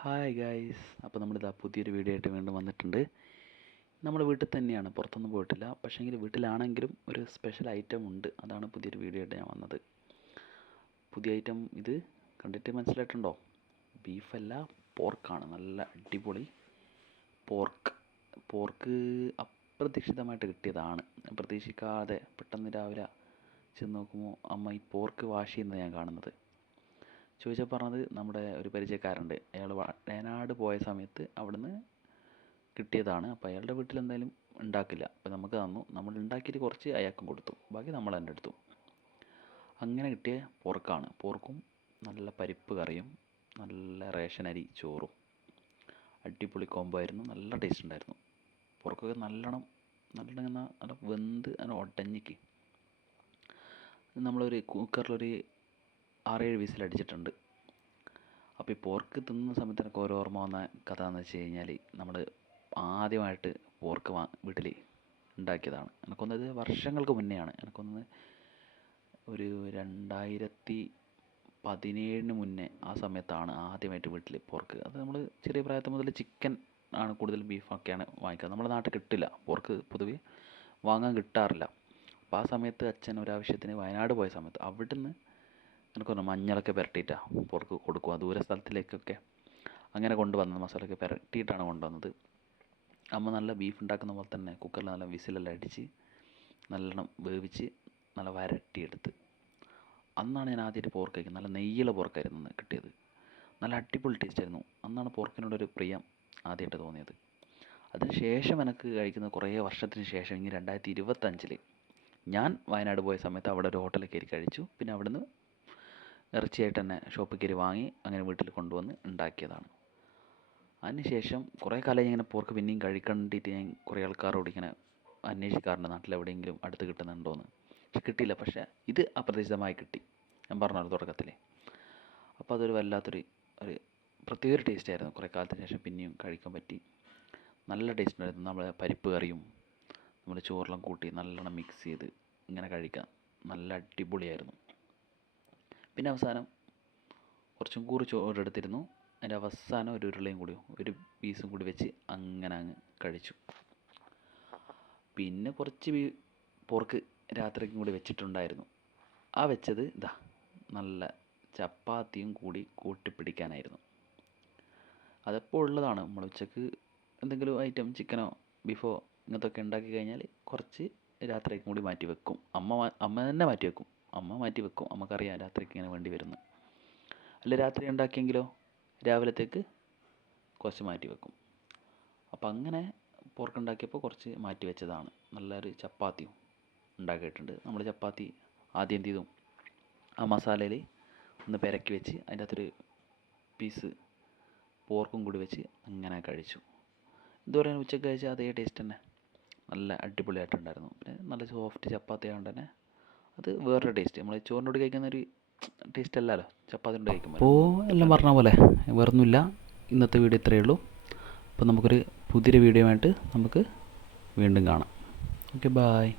Hi guys, അപ്പോൾ നമ്മളിതാ പുതിയൊരു വീഡിയോ ആയിട്ട് വീണ്ടും വന്നിട്ടുണ്ട്. നമ്മുടെ വീട്ടിൽ തന്നെയാണ്, പുറത്തൊന്നും പോയിട്ടില്ല. പക്ഷേങ്കിൽ വീട്ടിലാണെങ്കിലും ഒരു സ്പെഷ്യൽ ഐറ്റം ഉണ്ട്. അതാണ് പുതിയൊരു വീഡിയോ ആയിട്ട് ഞാൻ വന്നത്. പുതിയ ഐറ്റം ഇത് കണ്ടിട്ട് മനസ്സിലായിട്ടുണ്ടോ? ബീഫല്ല, പോർക്കാണ്. നല്ല അടിപൊളി പോർക്ക് അപ്രതീക്ഷിതമായിട്ട് കിട്ടിയതാണ്. പ്രതീക്ഷിക്കാതെ പെട്ടെന്ന് രാവിലെ ചെന്ന് നോക്കുമ്പോൾ അമ്മ ഈ പോർക്ക് വാഷ് ചെയ്യുന്നത് ഞാൻ കാണുന്നത്. ചോദിച്ചാൽ പറഞ്ഞത് നമ്മുടെ ഒരു പരിചയക്കാരുണ്ട്. അയാൾ വയനാട് പോയ സമയത്ത് അവിടുന്ന് കിട്ടിയതാണ്. അപ്പോൾ അയാളുടെ വീട്ടിൽ എന്തായാലും ഉണ്ടാക്കില്ല, അപ്പോൾ നമുക്ക് തന്നു. നമ്മൾ ഉണ്ടാക്കിയിട്ട് കുറച്ച് അയാൾക്കും കൊടുത്തു, ബാക്കി നമ്മൾ തന്നെ എടുത്തു. അങ്ങനെ കിട്ടിയ പോർക്കാണ്. പോർക്കും നല്ല പരിപ്പ് കറിയും നല്ല റേഷൻ അരി ചോറും അടിപൊളി കോംബോ ആയിരുന്നു. നല്ല ടേസ്റ്റ് ഉണ്ടായിരുന്നു. പോർക്കൊക്കെ നല്ലോണം നല്ല വെന്ത് നല്ല ഒടഞ്ഞിക്ക്. നമ്മളൊരു കുക്കറിലൊരു 6-7 വിസിലടിച്ചിട്ടുണ്ട്. അപ്പോൾ ഈ പോർക്ക് തിന്നുന്ന സമയത്ത് എനിക്ക് ഓരോ ഓർമ്മ വന്ന കഥ എന്ന് വെച്ച് കഴിഞ്ഞാൽ, നമ്മൾ ആദ്യമായിട്ട് പോർക്ക് വീട്ടിൽ ഉണ്ടാക്കിയതാണ്. എനിക്കൊന്നത് വർഷങ്ങൾക്ക് മുന്നെയാണ്. എനിക്കൊന്ന് ഒരു 2017 മുന്നേ ആ സമയത്താണ് ആദ്യമായിട്ട് വീട്ടിൽ പോർക്ക്. അത് നമ്മൾ ചെറിയ പ്രായത്തിൽ മുതൽ ചിക്കൻ ആണ് കൂടുതൽ, ബീഫൊക്കെയാണ് വാങ്ങിക്കുക. നമ്മുടെ നാട്ടിൽ കിട്ടില്ല പോർക്ക്, പൊതുവെ വാങ്ങാൻ കിട്ടാറില്ല. അപ്പോൾ ആ സമയത്ത് അച്ഛൻ ഒരാവശ്യത്തിന് വയനാട് പോയ സമയത്ത് അവിടുന്ന് എനിക്കൊന്ന് മഞ്ഞളൊക്കെ പുരട്ടിയിട്ടാണ് പോർക്ക് കൊടുക്കുക ദൂര സ്ഥലത്തിലേക്കൊക്കെ. അങ്ങനെ കൊണ്ടുവന്നത് മസാലയൊക്കെ പുരട്ടിയിട്ടാണ് കൊണ്ടുവന്നത്. അമ്മ നല്ല ബീഫ് ഉണ്ടാക്കുന്ന പോലെ തന്നെ കുക്കറിൽ നല്ല വിസിലെല്ലാം അടിച്ച് നല്ലോണം വേവിച്ച് നല്ല വരട്ടിയെടുത്ത്. അന്നാണ് ഞാൻ ആദ്യമായിട്ട് പോർക്ക് കഴിക്കുന്നത്. നല്ല നെയ്യുള്ള പോർക്കായിരുന്നു അന്ന് കിട്ടിയത്. നല്ല അടിപൊളി ടേസ്റ്റ് ആയിരുന്നു. അന്നാണ് പോർക്കിനോടൊരു പ്രിയം ആദ്യമായിട്ട് തോന്നിയത്. അതിന് ശേഷം എനിക്ക് കഴിക്കുന്നത് കുറേ വർഷത്തിന് ശേഷം, ഇനി 2025 ഞാൻ വയനാട് പോയ സമയത്ത് അവിടെ ഒരു ഹോട്ടലിൽ കയറി കഴിച്ചു. പിന്നെ അവിടുന്ന് ഇറച്ചിയായിട്ട് തന്നെ ഷോപ്പിൽ കയറി വാങ്ങി അങ്ങനെ വീട്ടിൽ കൊണ്ടുവന്ന് ഉണ്ടാക്കിയതാണ്. അതിന് ശേഷം കുറേ കാലമായി ഇങ്ങനെ പോർക്ക് പിന്നെയും കഴിക്കണ്ടിട്ട് ഞാൻ കുറേ ആൾക്കാരോട് ഇങ്ങനെ അന്വേഷിക്കാറുണ്ട്, നാട്ടിലെവിടെയെങ്കിലും അടുത്ത് കിട്ടുന്നുണ്ടോയെന്ന്. പക്ഷെ കിട്ടിയില്ല. പക്ഷേ ഇത് അപ്രതീക്ഷിതമായി കിട്ടി, ഞാൻ പറഞ്ഞല്ലോ തുടക്കത്തിൽ. അപ്പോൾ അതൊരു വല്ലാത്തൊരു പ്രത്യേക ഒരു ടേസ്റ്റ് ആയിരുന്നു. കുറേ കാലത്തിന് ശേഷം പിന്നെയും കഴിക്കാൻ പറ്റി. നല്ല ടേസ്റ്റ് ഉണ്ടായിരുന്നു. നമ്മളെ പരിപ്പ് കറിയും നമ്മൾ ചോറെല്ലാം കൂട്ടി നല്ലോണം മിക്സ് ചെയ്ത് ഇങ്ങനെ കഴിക്കാൻ നല്ല അടിപൊളിയായിരുന്നു. പിന്നെ അവസാനം കുറച്ചും കൂടി ചോറെടുത്തിരുന്നു. അതിൻ്റെ അവസാനം ഒരു ഉരുളയും കൂടി, ഒരു പീസും കൂടി വെച്ച് അങ്ങനെ അങ്ങ് കഴിച്ചു. പിന്നെ കുറച്ച് പോർക്ക് രാത്രിക്കും കൂടി വെച്ചിട്ടുണ്ടായിരുന്നു. ആ വെച്ചത് ഇതാ നല്ല ചപ്പാത്തിയും കൂടി കൂട്ടിപ്പിടിക്കാനായിരുന്നു. അതെപ്പോൾ ഉള്ളതാണ്. നമ്മൾ ഉച്ചക്ക് എന്തെങ്കിലും ഐറ്റം ചിക്കനോ ബീഫോ ഇങ്ങനത്തൊക്കെ ഉണ്ടാക്കി കഴിഞ്ഞാൽ കുറച്ച് രാത്രിക്കും കൂടി മാറ്റി വെക്കും. അമ്മ തന്നെ മാറ്റി വെക്കും. അമ്മക്കറിയാം രാത്രിക്ക് ഇങ്ങനെ വേണ്ടി വരുന്നത്. അല്ല രാത്രി ഉണ്ടാക്കിയെങ്കിലോ രാവിലത്തേക്ക് കുറച്ച് മാറ്റി വെക്കും. അപ്പം അങ്ങനെ പോർക്ക് ഉണ്ടാക്കിയപ്പോൾ കുറച്ച് മാറ്റി വെച്ചതാണ്. നല്ലൊരു ചപ്പാത്തിയും ഉണ്ടാക്കിയിട്ടുണ്ട്. നമ്മൾ ചപ്പാത്തി ആദ്യം എന്ത് ചെയ്തു, ആ മസാലയിൽ ഒന്ന് പെരക്കി വെച്ച് അതിൻ്റെ അകത്തൊരു പീസ് പോർക്കും കൂടി വെച്ച് അങ്ങനെ കഴിച്ചു. എന്താ പറയുക, ഉച്ചക്ക് കഴിച്ചാൽ അതേ ടേസ്റ്റ് തന്നെ, നല്ല അടിപൊളിയായിട്ടുണ്ടായിരുന്നു. പിന്നെ നല്ല സോഫ്റ്റ് ചപ്പാത്തി ആയതുകൊണ്ട് തന്നെ അത് വേറൊരു ടേസ്റ്റ്. നമ്മൾ ചോറിനോട് കഴിക്കുന്ന ഒരു ടേസ്റ്റ് അല്ലല്ലോ ചപ്പാത്തിനോട് കഴിക്കുമ്പോൾ. അപ്പോൾ എല്ലാം പറഞ്ഞ പോലെ വേറൊന്നുമില്ല. ഇന്നത്തെ വീഡിയോ ഇത്രയേ ഉള്ളൂ. അപ്പോൾ നമുക്കൊരു പുതിയൊരു വീഡിയോ ആയിട്ട് നമുക്ക് വീണ്ടും കാണാം. Okay, bye.